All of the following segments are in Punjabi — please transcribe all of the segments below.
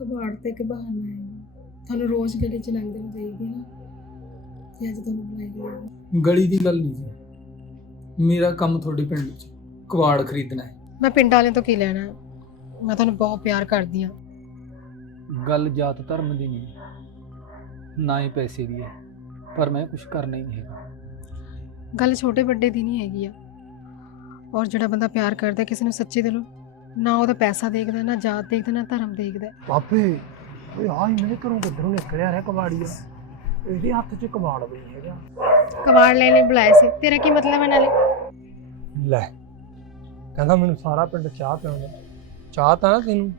ਕਬਾੜ ਤੇ ਇੱਕ ਬਹਾਨਾ ਹੈ। ਤੁਹਾਨੂੰ ਰੋਜ਼ ਗਲੀ ਚ ਲੰਘਦੇ ਨੂੰ ਦੇਖਦੀ ਨਾ ਤੇ ਅੱਜ ਤੁਹਾਨੂੰ ਬੁਲਾਈ ਗਈ ਗਲੀ ਦੀ ਗੱਲ ਨਹੀਂ ਜੀ। ਮੇਰਾ ਕੰਮ ਤੁਹਾਡੇ ਪਿੰਡ 'ਚ। ਕਬਾੜ ਖਰੀਦਣਾ ਹੈ। ਮੈਂ ਪਿੰਡ ਵਾਲਿਆਂ ਤੋਂ ਕੀ ਲੈਣਾ? ਹੈ? ਮੈਂ ਤੁਹਾਨੂੰ ਬਹੁਤ ਪਿਆਰ ਕਰਦੀ ਹਾਂ। ਗੱਲ ਜਾਤ ਧਰਮ ਦੀ ਨਹੀਂ। ਨਾ ਹੀ ਪੈਸੇ ਦੀ ਹੈ। ਪਰ ਮੈਂ ਕੁਝ ਕਰਨਾ ਹੀ ਨਹੀਂ ਹੈਗਾ। ਗੱਲ ਛੋਟੇ ਵੱਡੇ ਦੀ ਨਹੀਂ ਹੈਗੀ ਆ। ਔਰ ਜਿਹੜਾ ਬੰਦਾ ਪਿਆਰ ਕਰਦਾ ਕਿਸੇ ਨੂੰ ਸੱਚੇ ਦਿਲੋਂ। ਨਾ ਉਹਦਾ ਪੈਸਾ ਦੇਖਦਾ ਨਾ ਜਾਤ ਦੇਖਦਾ ਨਾ ਧਰਮ ਦੇਖਦਾ। ਬਾਪੇ ਓਏ ਆ ਹੀ ਮੇਰੇ ਘਰੋਂ ਕਿੱਧਰੋਂ ਨਿਕਲਿਆ ਰਿਹਾ ਕਬਾੜੀਆ? ਇਹਦੇ ਹੱਥ 'ਚ ਕਬਾੜ ਵੀ ਨਹੀਂ ਹੈਗਾ। ਕਬਾੜ ਲੈਣ ਲਈ ਬੁਲਾਇਆ ਸੀ। ਤੇਰਾ ਕੀ ਮਤਲਬ ਹੈ ਨਾਲੇ? ਲੈ ਕਹਿੰਦਾ ਮੈਨੂੰ ਸਾਰਾ ਪਿੰਡ ਚਾਹ ਪਿਆਉਂਦਾ। ਚਾਹ ਤਾਂ ਨਾ ਤੈਨੂੰ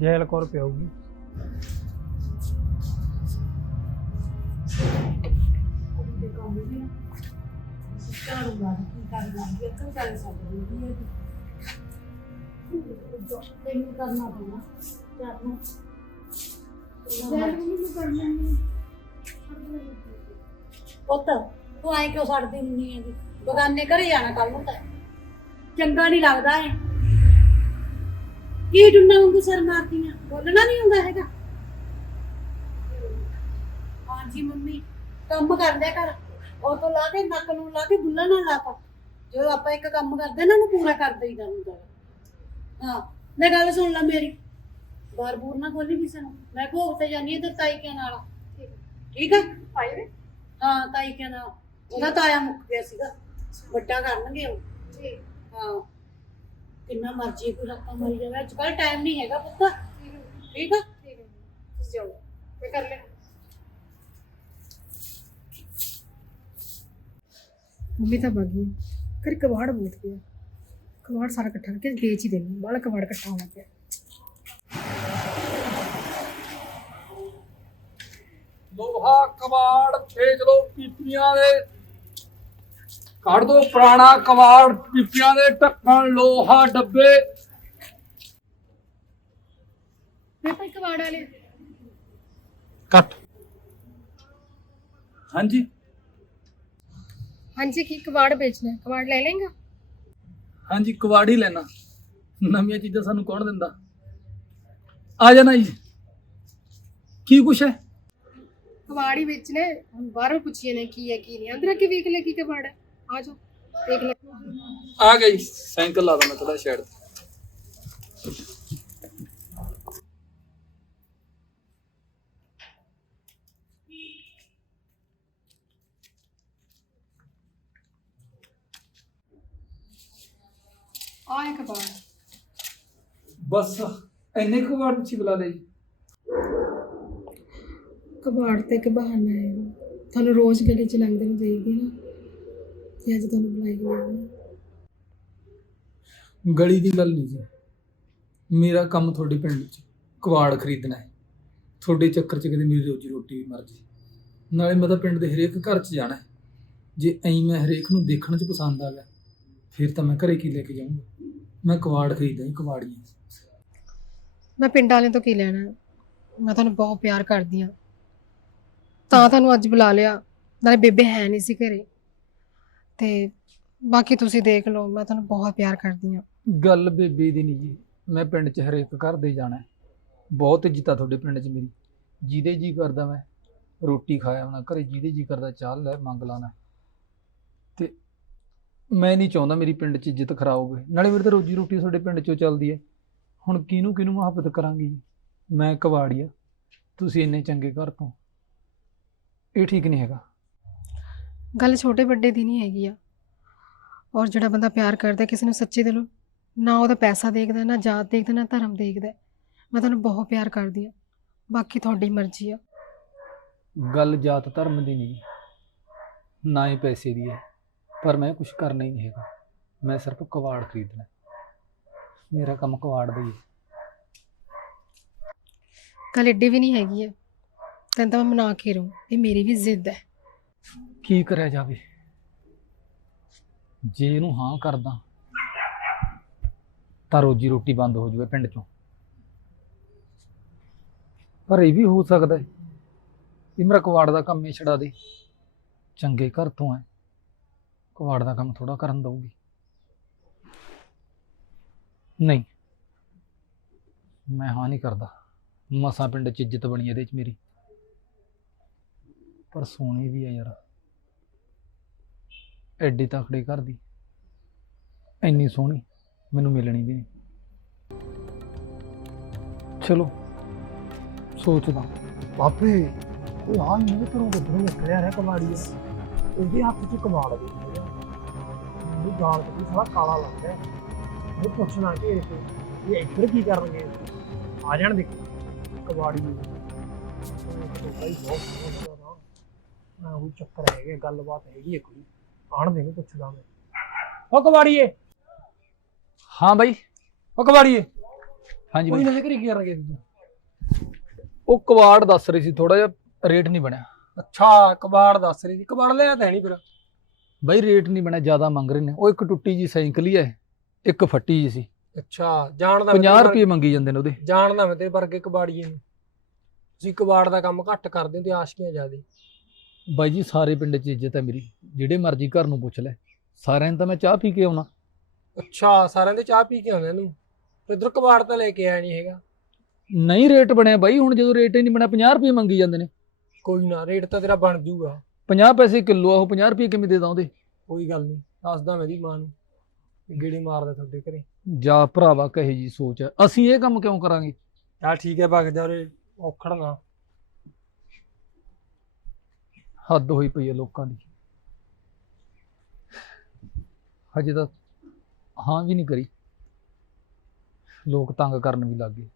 ਜੈਲ ਕੌਰ ਪਿਆਉਗੀ ਪੁੱਤ, ਤੂੰ ਐਂ ਕਿਉਂ ਛੱਡਦੀ ਹੁੰਨੀ ਹੈਗੀ ਬਗਾਨੇ ਘਰੇ ਜਾਣਾ ਕੱਲ ਨੂੰ ਤਾਂ। ਚੰਗਾ ਨਹੀਂ ਲੱਗਦਾ ਏ ਕੀ ਡੁੰਨਾ ਵਾਂਗੂ ਸਿਰ ਮਾਰਦੀਆਂ? ਬੋਲਣਾ ਨਹੀਂ ਹੁੰਦਾ ਹੈਗਾ। ਹਾਂਜੀ, ਮੰਮੀ। ਕੰਮ ਕਰਦੇ ਲਿਆ ਕਰ ਉਹ ਤੋਂ ਲਾ ਕੇ ਨੱਕ ਨੂੰ ਲਾ ਕੇ ਬੁੱਲਾ ਨਾ ਲਾ ਪਾ ਜੋ ਆਪਾਂ ਇੱਕ ਕੰਮ ਕਰਦੇ ਨਾ ਉਹਨੂੰ ਪੂਰਾ ਕਰ ਦੇਈਦਾ ਹੁੰਦਾ। ਹਾਂ ਮੈਂ ਗੱਲ ਸੁਣ ਲੈ ਮੇਰੀ। ਬਾਰ ਬੂਰ ਨਾ ਖੋਲੀ ਵੀ ਸਾਨੂੰ ਮੈਂ ਭੋਗ ਤੇ ਜਾਨੀ ਤੇ ਤਾਈ ਕੇ ਨਾਲ। ਠੀਕ ਆ? ਆਏ ਹਾਂ ਤਾਈ ਕਹਿੰਦਾ ਉਹਦਾ ਤਾਇਆ ਮੁੱਕ ਗਿਆ ਸੀਗਾ। ਵੱਡਾ ਕਰਨਗੇ ਉਹ। ਹਾਂ। ਕਿੰਨਾ ਮਰਜ਼ੀ ਕੋਈ ਰੱਖਾ ਮਰੀ ਜਾਵੇ। ਅੱਜ ਕੱਲ ਟਾਈਮ ਨਹੀਂ ਹੈਗਾ ਪੁੱਤ। ਠੀਕ ਆ? ਜਾਓ। ਮੈਂ ਕਰ ਲੈ ਮੰਮੀ ਤਾਂ ਬਾਗੀ ਕਰ ਕਬਾੜ ਬਹੁਤ ਪਿਆ। ਕਬਾੜ ਸਾਰਾ ਇਕੱਠਾ ਕਰਕੇ ਵੇਚ ਹੀ ਦੇਣਾ ਬਾਲਾ ਕਬਾੜ ਇਕੱਠਾ ਹੋਣਾ ਪਿਆ। ਲੋਹਾ ਕਬਾੜ ਵੇਚ ਲੋ ਪੀਪੀਆਂ ਦੇ। ਕੱਢ ਦੋ ਪੁਰਾਣਾ ਕਬਾੜ ਪੀਪੀਆਂ ਦੇ ਢੱਕਣ ਲੋਹਾ ਡੱਬੇ। ਮੈਂ ਭਾਈ ਕਬਾੜ ਵਾਲੇ। ਕੱਟ। ਹਾਂਜੀ। ਹਾਂਜੀ ਕੀ ਕਬਾੜ ਵੇਚਣਾ ਹੈ? ਕਬਾੜ ਲੈ ਲੇਗਾ ਹਾਂਜੀ ਕਬਾੜ ਹੀ ਲੈਣਾ। ਨਵੀਆਂ ਚੀਜ਼ਾਂ ਸਾਨੂੰ ਕੌਣ ਦਿੰਦਾ? ਆ ਜਾਣਾ ਜੀ। ਕੀ ਕੁਛ ਹੈ? ਕਬਾੜ ਹੀ ਵੇਚਣਾ ਹੈ। ਹੁਣ ਬਾਹਰੋਂ ਪੁੱਛੀਏ ਨੇ ਕੀ ਹੈ ਕੀ ਨਹੀਂ। ਅੰਦਰ ਆ ਕੇ ਵੇਖ ਲੈ ਕੀ ਕਬਾੜ ਹੈ। ਆ ਜਾਓ ਦੇਖ ਲੈ। ਆ ਜੀ। ਸਾਈਕਲ ਲਾ ਦੋ ਮੈਂ ਥੋੜਾ ਸ਼ਾਇਦ ਬਸ ਇੰਨੇ ਕੁ ਕਬਾੜ ਪਿੱਛੇ ਬੁਲਾ ਲਈ ਕਬਾੜ ਤੇ ਇੱਕ ਬਹਾਨਾ ਹੈ। ਤੁਹਾਨੂੰ ਰੋਜ਼ ਗਲੀ ਚ ਲੰਘਦੇ ਨੂੰ ਦੇਖਦੀ ਨਾ ਤੇ ਅੱਜ ਤੁਹਾਨੂੰ ਬੁਲਾਈ ਗਈ ਗਲੀ ਦੀ ਗੱਲ ਨਹੀਂ ਜੀ। ਮੇਰਾ ਕੰਮ ਤੁਹਾਡੇ ਪਿੰਡ 'ਚ ਕਬਾੜ ਖਰੀਦਣਾ ਹੈ। ਤੁਹਾਡੇ ਚੱਕਰ 'ਚ ਕਦੇ ਮੇਰੀ ਰੋਜੀ ਰੋਟੀ ਵੀ ਮਰ ਜੇ। ਨਾਲੇ ਮੈਂ ਤਾਂ ਪਿੰਡ ਦੇ ਹਰੇਕ ਘਰ 'ਚ ਜਾਣਾ ਹੈ। ਜੇ ਐਂ ਮੈਂ ਹਰੇਕ ਨੂੰ ਦੇਖਣ 'ਚ ਪਸੰਦ ਆ ਗਿਆ ਫਿਰ ਤਾਂ ਮੈਂ ਘਰੇ ਕੀ ਲੈ ਕੇ ਜਾਊਂਗਾ? ਮੈਂ ਕਬਾੜ ਖਰੀਦਾਂ ਹੀ ਕਬਾੜੀਆਂ। ਮੈਂ ਪਿੰਡ ਵਾਲਿਆਂ ਤੋਂ ਕੀ ਲੈਣਾ? ਹੈ? ਮੈਂ ਤੁਹਾਨੂੰ ਬਹੁਤ ਪਿਆਰ ਕਰਦੀ ਹਾਂ। ਤਾਂ ਤੁਹਾਨੂੰ ਅੱਜ ਬੁਲਾ ਲਿਆ। ਨਾਲੇ ਬੇਬੇ ਹੈ ਨਹੀਂ ਸੀ ਘਰੇ। ਤੇ ਬਾਕੀ ਤੁਸੀਂ ਦੇਖ ਲਓ, ਮੈਂ ਤੁਹਾਨੂੰ ਬਹੁਤ ਪਿਆਰ ਕਰਦੀ ਹਾਂ। ਗੱਲ ਬੇਬੇ ਦੀ ਨਹੀਂ ਜੀ। ਮੈਂ ਪਿੰਡ 'ਚ ਹਰੇਕ ਘਰ ਦੇ ਜਾਣਾ ਹੈ। ਬਹੁਤ ਇੱਜ਼ਤ ਆ ਤੁਹਾਡੇ ਪਿੰਡ 'ਚ ਮੇਰੀ। ਜਿਹਦੇ ਜੀ ਕਰਦਾ ਮੈਂ, ਰੋਟੀ ਖਾਇਆ ਉਹਨਾਂ ਘਰੇ ਜਿਹਦੇ ਜੀ ਕਰਦਾ, ਚਾਹ ਲੈ, ਮੰਗ ਲਾਣਾ ਤੇ ਮੈਂ ਨਹੀਂ ਚਾਹੁੰਦਾ ਮੇਰੀ ਪਿੰਡ 'ਚ ਇੱਜ਼ਤ ਖਰਾਬ ਹੋਵੇ। ਨਾਲੇ ਮੇਰੀ ਤਾਂ ਰੋਜੀ ਰੋਟੀ ਤੁਹਾਡੇ ਪਿੰਡ 'ਚੋਂ ਚੱਲਦੀ ਹੈ। ਹੁਣ ਕਿਹਨੂੰ ਕਿਹਨੂੰ ਮੁਹੱਬਤ ਕਰਾਂਗੀ? ਮੈਂ ਕਬਾੜੀਆ ਤੁਸੀਂ ਇੰਨੇ ਚੰਗੇ ਘਰ ਤੋਂ। ਇਹ ਠੀਕ ਨਹੀਂ ਹੈਗਾ। ਗੱਲ ਛੋਟੇ ਵੱਡੇ ਦੀ ਨਹੀਂ ਹੈਗੀ ਆ। ਔਰ ਜਿਹੜਾ ਬੰਦਾ ਪਿਆਰ ਕਰਦਾ ਕਿਸੇ ਨੂੰ ਸੱਚੇ ਦਿਲੋਂ ਨਾ ਉਹਦਾ ਪੈਸਾ ਦੇਖਦਾ ਨਾ ਜਾਤ ਦੇਖਦਾ ਨਾ ਧਰਮ ਦੇਖਦਾ ਮੈਂ ਤੁਹਾਨੂੰ ਬਹੁਤ ਪਿਆਰ ਕਰਦੀ ਹਾਂ। ਬਾਕੀ ਤੁਹਾਡੀ ਮਰਜ਼ੀ ਆ। ਗੱਲ ਜਾਤ ਧਰਮ ਦੀ ਨਹੀਂ ਨਾ ਹੀ ਪੈਸੇ ਦੀ ਹੈ। ਪਰ ਮੈਂ ਕੁਝ ਕਰਨਾ ਹੀ ਨਹੀਂ ਹੈਗਾ। ਮੈਂ ਸਿਰਫ ਕਬਾੜ ਖਰੀਦਣਾ ਹੈ। ਮੇਰਾ ਕੰਮ ਕਬਾੜ ਦਾ ਗੱਲ ਏਡੀ ਵੀ ਨਹੀਂ ਹੈਗੀ ਆ। ਤੈਨੂੰ ਤਾਂ ਮੈਂ ਮਨਾ ਕੇ ਰਹੂੰ ਇਹ ਮੇਰੀ ਵੀ ਜ਼ਿੱਦ ਹੈ। ਕੀ ਕਰਿਆ ਜਾਵੇ? ਜੇ ਇਹਨੂੰ ਹਾਂ ਕਰਦਾ ਤਾਂ ਰੋਜੀ ਰੋਟੀ ਬੰਦ ਹੋ ਜਾਵੇ ਪਿੰਡ ਚੋਂ। ਪਰ ਇਹ ਵੀ ਹੋ ਸਕਦਾ ਹੈ ਵੀ ਮੇਰਾ ਕਬਾੜ ਦਾ ਕੰਮ ਹੀ ਛਡਾ ਦੇ। ਚੰਗੇ ਘਰ ਤੋਂ ਹੈ। ਕਬਾੜ ਦਾ ਕੰਮ ਥੋੜਾ ਕਰਨ ਦਊਗੀ। ਨਹੀਂ। ਮੈਂ ਹਾਂ ਨਹੀਂ ਕਰਦਾ। ਮਸਾਂ ਪਿੰਡ 'ਚ ਇੱਜ਼ਤ ਬਣੀ ਇਹਦੇ 'ਚ ਮੇਰੀ। ਪਰ ਸੋਹਣੀ ਵੀ ਆ ਯਾਰ। ਐਡੀ ਤਕੜੀ ਘਰ ਦੀ। ਇੰਨੀ ਸੋਹਣੀ। ਮੈਨੂੰ ਮਿਲਣੀ ਵੀ ਨਹੀਂ। ਚਲੋ। ਸੋਚਦਾ। ਬਾਪੇ ਉਹ ਆ ਮੇਰੇ ਘਰੋਂ ਗੱਭਰੂ ਨਿਕਲਿਆ ਰਿਹਾ ਕਬਾੜੀ ਉਹਦੇ ਹੱਥ 'ਚ ਕਬਾੜ ਦੇ ਉਹ ਗਾਲ ਤੇ ਸਾਰਾ ਕਾਲਾ ਲੱਗਦਾ। ਹੈ। ਉਹ ਪੁੱਛਣਾ ਕਿ ਇਹ ਇੱਧਰ ਕੀ ਕਰਨਗੇ? ਆ ਜਾਣ ਦੇ। ਕਬਾੜੀ ਨੂੰ। ਭਾਈ ਬਹੁਤ ਸੋਹਣਾ ਨਾ। ਨਾ ਉਹ ਚੱਕਰ ਹੈਗੇ ਗੱਲਬਾਤ ਹੈਗੀ ਹੈ ਕੋਈ। ਆਣ ਦੇ ਨੂੰ ਪੁੱਛਦਾ ਮੈਂ। ਉਹ ਕਬਾੜੀਏ। ਹਾਂ ਬਾਈ। ਉਹ ਕਬਾੜੀਏ। ਹਾਂਜੀ ਕੋਈ ਬਾਈ। ਨਾ ਕਰੀ ਕੀ ਕਰਨਗੇ ਤੂੰ? ਉਹ ਕਵਾੜ ਦੱਸ ਰਹੀ ਸੀ ਥੋੜਾ ਜਿਹਾ ਰੇਟ ਨਹੀਂ ਬਣਿਆ। ਅੱਛਾ ਕਬਾੜ ਦੱਸ ਰਹੀ ਸੀ। ਕਬਾੜ ਲਿਆ ਤਾਂ ਹੈ ਨਹੀਂ ਫਿਰ। ਬਾਈ ਰੇਟ ਨਹੀਂ ਬਣਿਆ ਜ਼ਿਆਦਾ ਮੰਗ ਰਹੇ ਨੇ। ਉਹ ਇੱਕ ਟੁੱਟੀ ਜੀ ਸਾਈਕਲ ਹੀ ਹੈ ਇੱਕ ਫੱਟੀ ਜੀ ਸੀ। ਅੱਛਾ ਜਾਣਦਾ 50 ਰੁਪਏ ਮੰਗੀ ਜਾਂਦੇ ਨੇ ਉਹਦੇ। ਜਾਣਦਾ ਮੈਂ ਤੇ ਵਰਗੇ ਕਬਾੜੀਏ ਨੂੰ। ਤੁਸੀਂ ਕਬਾੜ ਦਾ ਕੰਮ ਘੱਟ ਕਰਦੇ ਹੋ ਤੇ ਆਸ਼ਕੀਆਂ ਜ਼ਿਆਦੇ। ਬਾਈ ਜੀ ਸਾਰੇ ਪਿੰਡ 'ਚ ਇੱਜ਼ਤ ਹੈ ਮੇਰੀ। ਜਿਹੜੇ ਮਰਜ਼ੀ ਘਰ ਨੂੰ ਪੁੱਛ ਲੈ। ਸਾਰਿਆਂ ਨੂੰ ਤਾਂ ਮੈਂ ਚਾਹ ਪੀ ਕੇ ਆਉਣਾ। ਅੱਛਾ ਸਾਰਿਆਂ ਦੇ ਚਾਹ ਪੀ ਕੇ ਆਉਂਦੇ ਨੂੰ। ਇਧਰ ਕਬਾੜ ਤਾਂ ਲੈ ਕੇ ਆਇਆ ਨਹੀਂ ਹੈਗਾ। ਨਹੀਂ ਰੇਟ ਬਣਿਆ ਬਾਈ। ਹੁਣ ਜਦੋਂ ਰੇਟ ਹੀ ਨਹੀਂ ਬਣਿਆ 50 ਰੁਪਏ ਮੰਗੀ ਜਾਂਦੇ ਨੇ। ਕੋਈ ਨਾ ਰੇਟ ਤਾਂ ਤੇਰਾ ਬਣ ਜਾਊਗਾ 50 ਪੈਸੇ ਕਿਲੋ ਆ ਉਹ 50 ਰੁਪਏ ਕਿਵੇਂ ਦੇ ਦਾਂ ਉਹਦੇ? ਕੋਈ ਗੱਲ ਨਹੀਂ ਦੱਸਦਾ ਮੈਂ ਦੀ ਮਾਂ ਨੂੰ। ਗੇੜੇ ਮਾਰਦਾ ਤੁਹਾਡੇ ਘਰੇ। ਜਾ ਭਰਾਵਾ ਕਹੇ ਜੀ ਸੋਚ। ਹੈ ਅਸੀਂ ਇਹ ਕੰਮ ਕਿਉਂ ਕਰਾਂਗੇ? ਚੱਲ ਠੀਕ ਹੈ ਭਗ ਜਾ ਉਰੇ ਔਖੜ ਨਾ। ਹੱਦ ਹੋਈ ਪਈ ਹੈ ਲੋਕਾਂ ਦੀ। ਹਜੇ ਤਾਂ ਹਾਂ ਵੀ ਨਹੀਂ ਕਰੀ। ਲੋਕ ਤੰਗ ਕਰਨ ਵੀ ਲੱਗ ਗਏ।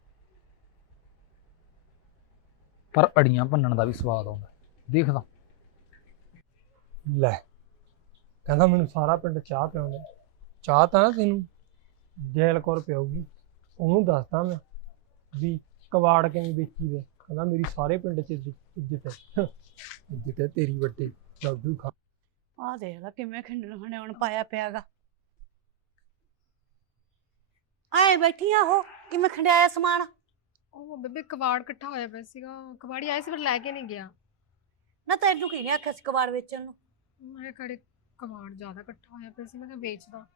ਪਰ ਅੜੀਆਂ ਭੰਨਣ ਦਾ ਵੀ ਸਵਾਦ ਆਉਂਦਾ ਦੇਖਦਾ। ਲੈ ਕਹਿੰਦਾ ਮੈਨੂੰ ਸਾਰਾ ਪਿੰਡ ਚਾਹ ਪਿਆਉਂਦਾ। ਚਾਹ ਤਾਂ ਨਾ ਤੈਨੂੰ। ਜੈਲ ਕੌਰ ਪਿਆਊਗੀ। ਉਹਨੂੰ ਦੱਸਦਾ ਮੈਂ ਵੀ ਕਬਾੜ ਕਿਵੇਂ ਵੇਚੀ ਦੇ ਕਹਿੰਦਾ ਮੇਰੀ ਸਾਰੇ ਪਿੰਡ 'ਚ ਇੱਜ਼ਤ ਇੱਜ਼ਤ ਹੈ। ਇੱਜ਼ਤ ਹੈ ਤੇਰੀ ਵੱਡੇ। ਲੱਡੂ ਖਾ। ਆਹ ਦੇਖ ਲੈ ਕਿਵੇਂ ਖਿੰਡਣ ਖਣਿਆਉਣ ਪਾਇਆ ਪਿਆਗਾ। ਆਏ ਬੈਠੀ ਆ ਉਹ ਕਿਵੇਂ ਖੰਡਿਆਇਆ ਸਮਾਨ? ਉਹ ਬੇਬੇ ਕਬਾੜ ਇਕੱਠਾ ਹੋਇਆ ਪਿਆ ਸੀਗਾ। ਕਬਾੜੀ ਆਇਆ ਸੀ ਪਰ ਲੈ ਕੇ ਨਹੀਂ ਗਿਆ। ਨਾ ਤੈਨੂੰ ਕੀ ਨੇ ਆਖਿਆ ਸੀ ਕਬਾੜ ਵੇਚਣ ਨੂੰ? ਮੈਂ ਕਿਹੜੇ ਕਬਾੜ ਜ਼ਿਆਦਾ ਇਕੱਠਾ ਹੋਇਆ ਪਿਆ ਸੀ। ਮੈਂ ਕਿਹਾ ਵੇਚਦਾ।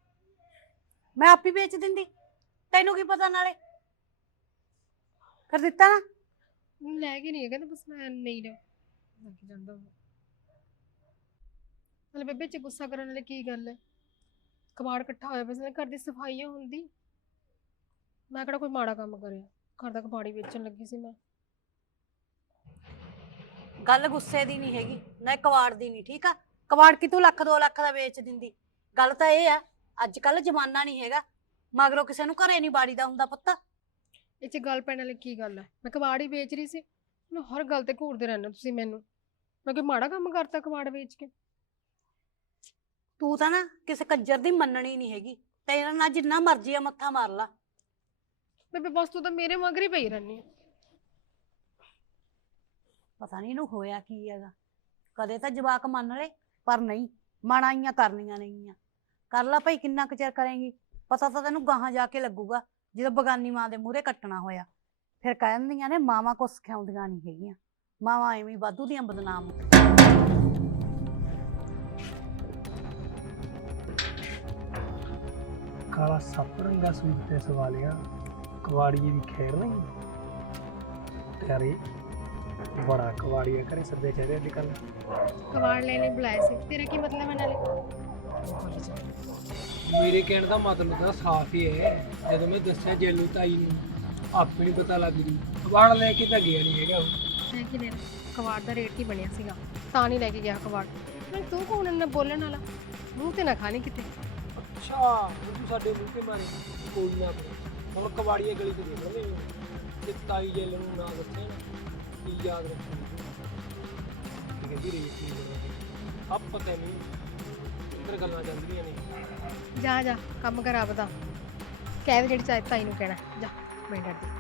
ਮੈਂ ਆਪ ਹੀ ਵੇਚ ਦਿੰਦੀ। ਤੈਨੂੰ ਕੀ ਪਤਾ ਨਾਲੇ? ਕਰ ਦਿੱਤਾ ਨਾ? ਲੈ ਕੇ ਨਹੀਂ ਕਹਿੰਦਾ ਬਸ ਮੈਂ ਨਹੀਂ ਲਿਆ। ਲੈ ਕੇ ਜਾਂਦਾ ਮਤਲਬ ਬੇਬੇ ਚ ਗੁੱਸਾ ਕਰਨ ਵਾਲੀ ਕੀ ਗੱਲ ਹੈ? ਕਬਾੜ ਇਕੱਠਾ ਹੋਇਆ ਪਿਆ ਸੀ ਘਰ ਦੀ ਸਫਾਈਆਂ ਹੁੰਦੀ। ਮੈਂ ਕਿਹੜਾ ਕੋਈ ਮਾੜਾ ਕੰਮ ਕਰਿਆ? ਘਰ ਦਾ ਕਬਾੜੀ ਵੇਚਣ ਲੱਗੀ ਸੀ ਮੈਂ। ਗੱਲ ਗੁੱਸੇ ਦੀ ਨਹੀਂ ਹੈਗੀ ਨਾ ਕਬਾੜ ਦੀ ਨਹੀਂ ਠੀਕ ਆ? ਕਬਾੜ ਕੀ ਤੂੰ ਲੱਖ 2 ਲੱਖ ਦਾ ਵੇਚ ਦਿੰਦੀ? ਗੱਲ ਤਾਂ ਇਹ ਆ ਅੱਜ ਕੱਲ ਜ਼ਮਾਨਾ ਨਹੀਂ ਹੈਗਾ ਮਗਰੋਂ ਕਿਸੇ ਨੂੰ ਘਰੇ ਨਹੀਂ ਬਾੜੀ ਦਾ ਹੁੰਦਾ ਪੁੱਤ। ਇਹ ਚ ਗੱਲ ਪੈਣ ਵਾਲੀ ਕੀ ਗੱਲ ਹੈ ਮੈਂ ਕਬਾੜ ਹੀ ਵੇਚ ਰਹੀ ਸੀ। ਮੈਂ ਹਰ ਗੱਲ ਤੇ ਘੂਰਦੇ ਰਹਿੰਦੇ ਹੋ ਤੁਸੀਂ ਮੈਨੂੰ। ਮੈਂ ਕੋਈ ਮਾੜਾ ਕੰਮ ਕਰਤਾ ਕਬਾੜ ਵੇਚ ਕੇ? ਤੂੰ ਤਾਂ ਨਾ ਕਿਸੇ ਕੰਜਰ ਦੀ ਮੰਨਣੀ ਨਹੀਂ ਹੈਗੀ। ਤੇਰਾ ਨਾਲ ਜਿੰਨਾ ਮਰਜ਼ੀ ਆ ਮੱਥਾ ਮਾਰ ਲਾ। ਬੇਬੇ ਬਸ ਤੂੰ ਤਾਂ ਮੇਰੇ ਮਗਰ ਹੀ ਪਈ ਰਹਿੰਦੀ ਹੈ ਪਤਾ ਨਹੀਂ ਇਹਨੂੰ ਹੋਇਆ ਕੀ ਹੈਗਾ। ਕਦੇ ਤਾਂ ਜਵਾਕ ਮੰਨ ਲੈ ਪਰ ਨਹੀਂ ਮਾਣਾਈਆਂ ਕਰਨੀਆਂ ਨਹੀਂਆਂ ਕਰ ਲਾ ਭਾਈ ਕਿੰਨਾ ਕੁ ਚਿਰ ਕਰੇਂਗੀ? ਪਤਾ ਤਾਂ ਤੈਨੂੰ ਗਾਹਾਂ ਜਾ ਕੇ ਲੱਗੂਗਾ ਜਦੋਂ ਬਗਾਨੀ ਮਾਂ ਦੇ ਮੂਹਰੇ ਕੱਟਣਾ ਹੋਇਆ। ਫਿਰ ਕਹਿੰਦੀਆਂ ਨੇ ਮਾਵਾਂ ਕੁਛ ਸਿਖਾਉਂਦੀਆਂ ਨਹੀਂ ਹੈਗੀਆਂ। ਮਾਵਾਂ ਐਵੇਂ ਹੀ ਵਾਧੂ ਦੀਆਂ ਬਦਨਾਮ। ਕਾਲਾ ਸੱਪ ਰੰਗਾ ਸੂਟ ਤੇ ਸਵਾਲੀਆਂ ਕਵਾੜੀ ਦੀ ਖੈਰ ਨਹੀਂ। ਤੇਰੀ ਬੜਾ ਕਵਾੜੀਆ ਕਰੇ ਸੱਦੇ ਚੜੇ ਅੱਜ ਕੱਲ ਕਬਾੜ ਲੈਣ ਬੁਲਾਇਆ ਸੀ। ਤੇਰਾ ਕੀ ਮਤਲਬ ਹੈ ਨਾਲੇ? ਮੇਰੇ ਕਹਿਣ ਦਾ ਮਤਲਬ ਤਾਂ ਸਾਫ਼ ਹੀ ਹੈ। ਜਦੋਂ ਮੈਂ ਦੱਸਿਆ ਜੇਲੂ ਤਾਈ ਨੂੰ ਆਪੇ ਨਹੀਂ ਪਤਾ ਲੱਗ ਗਈ ਕਬਾੜ ਲੈ ਕੇ ਤਾਂ ਗਿਆ ਨਹੀਂ ਹੈਗਾ ਉਹ। ਮੈਂ ਕੀ ਲੈਣਾ ਕਬਾੜ ਦਾ ਰੇਟ ਕੀ ਬਣਿਆ ਸੀਗਾ। ਤਾਂ ਨਹੀਂ ਲੈ ਕੇ ਗਿਆ ਕਬਾੜ। ਮੈਂ ਤੂੰ ਕੌਣ ਇੰਨਾ ਬੋਲਣ ਵਾਲਾ? ਮੂੰਹ ਤੇ ਨਾ ਖਾਣੀ ਕਿਤੇ। ਅੱਛਾ ਉਹ ਤੂੰ ਸਾਡੇ ਮੂੰਹ ਤੇ ਮਾਰੇ। ਕੋਈ ਨਾ ਹੁਣ ਕਬਾੜੀਏ ਗਲੀ ਤੇ ਦੇਖ ਲਵੇ ਜੇ ਤਾਈ ਜੇਲ ਨੂੰ ਨਾ ਦੱਸੇ ਨਾ ਕੀ ਯਾਦ ਰੱਖੂਗੀ ਕਿ ਕਹਿੰਦੀ ਰੇਟ ਕੀ ਬੜਾ ਆਪ ਪਤਾ ਨਹੀਂ ਇੱਧਰ ਗੱਲਾਂ ਚੱਲਦੀਆਂ ਨੇ। ਜਾ ਜਾ ਕੰਮ ਕਰ ਆਪਦਾ ਕਹਿ ਦੇ ਜਿਹੜੀ ਚਾਹੇ ਤਾਈ ਨੂੰ ਕਹਿਣਾ। ਜਾ ਮੈਂ ਡਰਦੀ